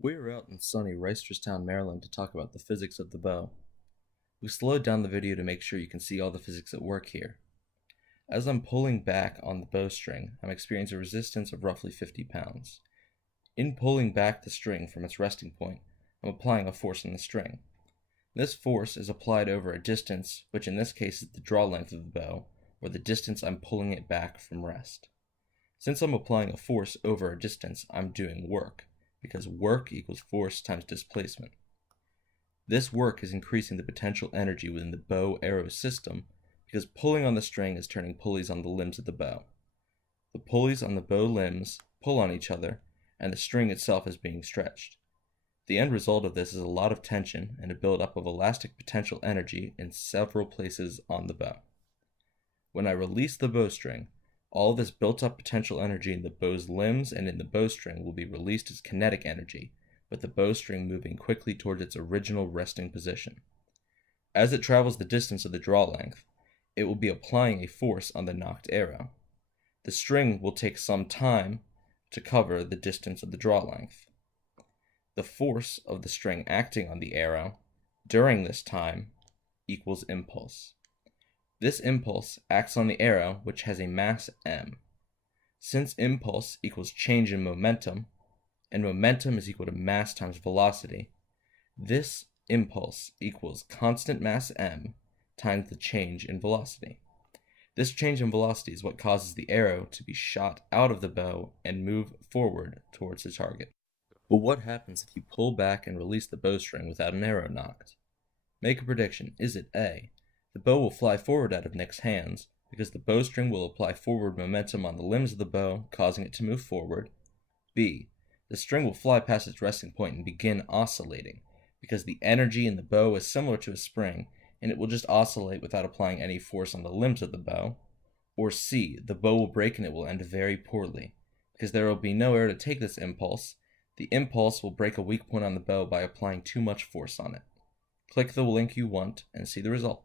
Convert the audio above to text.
We were out in sunny Reisterstown, Maryland to talk about the physics of the bow. We slowed down the video to make sure you can see all the physics at work here. As I'm pulling back on the bowstring, I'm experiencing a resistance of roughly 50 pounds. In pulling back the string from its resting point, I'm applying a force on the string. This force is applied over a distance, which in this case is the draw length of the bow, or the distance I'm pulling it back from rest. Since I'm applying a force over a distance, I'm doing work, because work equals force times displacement. This work is increasing the potential energy within the bow arrow system because pulling on the string is turning pulleys on the limbs of the bow. The pulleys on the bow limbs pull on each other, and the string itself is being stretched. The end result of this is a lot of tension and a buildup of elastic potential energy in several places on the bow. When I release the bowstring, all this built-up potential energy in the bow's limbs and in the bowstring will be released as kinetic energy, with the bowstring moving quickly towards its original resting position. As it travels the distance of the draw length, it will be applying a force on the nocked arrow. The string will take some time to cover the distance of the draw length. The force of the string acting on the arrow during this time equals impulse. This impulse acts on the arrow, which has a mass m. Since impulse equals change in momentum, and momentum is equal to mass times velocity, this impulse equals constant mass m times the change in velocity. This change in velocity is what causes the arrow to be shot out of the bow and move forward towards the target. But what happens if you pull back and release the bowstring without an arrow nocked? Make a prediction. Is it A? The bow will fly forward out of Nick's hands because the bowstring will apply forward momentum on the limbs of the bow, causing it to move forward. B. The string will fly past its resting point and begin oscillating because the energy in the bow is similar to a spring and it will just oscillate without applying any force on the limbs of the bow. Or C. The bow will break and it will end very poorly because there will be no air to take this impulse. The impulse will break a weak point on the bow by applying too much force on it. Click the link you want and see the result.